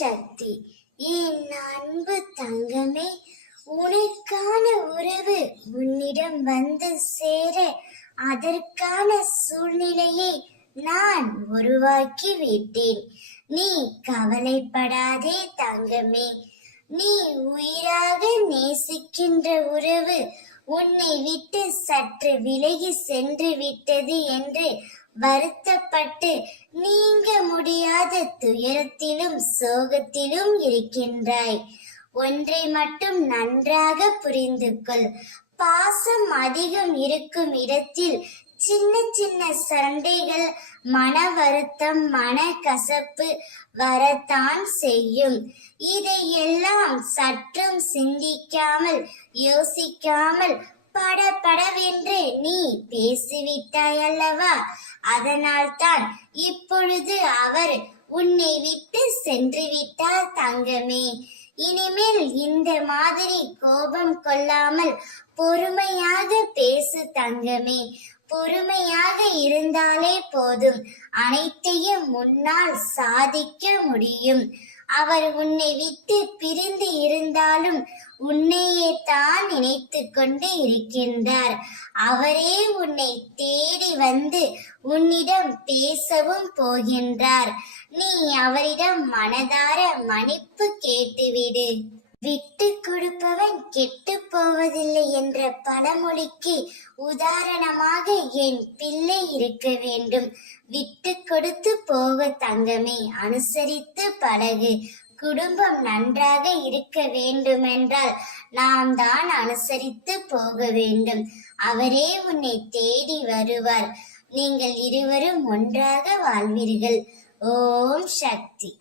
சக்தி. என் அன்பு தங்கமே, உனக்கான உறவு உன்னிடம் வந்து சேர அதற்கான சூழ்நிலையை நான் உருவாக்கி விட்டேன். நீ கவலைப்படாதே தங்கமே. நீ உயிராக நேசிக்கின்ற உறவு உன்னை விட்டு சற்று விலகி சென்று விட்டது என்று வருத்தப்பட்டு நீங்க முடியாத துயரத்திலும் சோகத்திலும் இருக்கின்றாய். ஒன்றை மட்டும் நன்றாக புரிந்து கொள். பாசம் அதிகம் இருக்கும் இடத்தில் சின்ன சின்ன சண்டைகள், மன வருத்தம், மன கசப்பு வரத்தான் செய்யும். இதையெல்லாம் சற்றும் சிந்திக்காமல் யோசிக்காமல் படபடவென்று நீ பேசிவிட்டாய் அல்லவா? அதனால்தான் இப்பொழுது அவர் உன்னை விட்டு சென்று விட்டார் தங்கமே. இனிமேல் இந்த மாதிரி கோபம் கொள்ளாமல் பொறுமையாக பேசு தங்கமே. பொறுமையாக இருந்தாலே போதும், அனைத்தையும் முன்னால் சாதிக்க முடியும். அவர் உன்னை விட்டு பிரிந்து இருந்தாலும் உன்னையே தான் நினைத்து கொண்டு இருக்கின்றார். அவரே உன்னை தேடி வந்து உன்னிடம் பேசவும் போகின்றார். நீ அவரிடம் மனதார மன்னிப்பு கேட்டுவிடு. விட்டு கொடுப்பவன் கெட்டு போவதில்லை என்ற பழமொழிக்கு உதாரணமாக என் பிள்ளை இருக்க வேண்டும். விட்டு கொடுத்து போக தங்கமே, அனுசரித்து பழகு. குடும்பம் நன்றாக இருக்க வேண்டுமென்றால் நாம் தான் அனுசரித்து போக வேண்டும். அவரே உன்னை தேடி வருவார். நீங்கள் இருவரும் ஒன்றாக வாழ்வீர்கள். ஓம் சக்தி.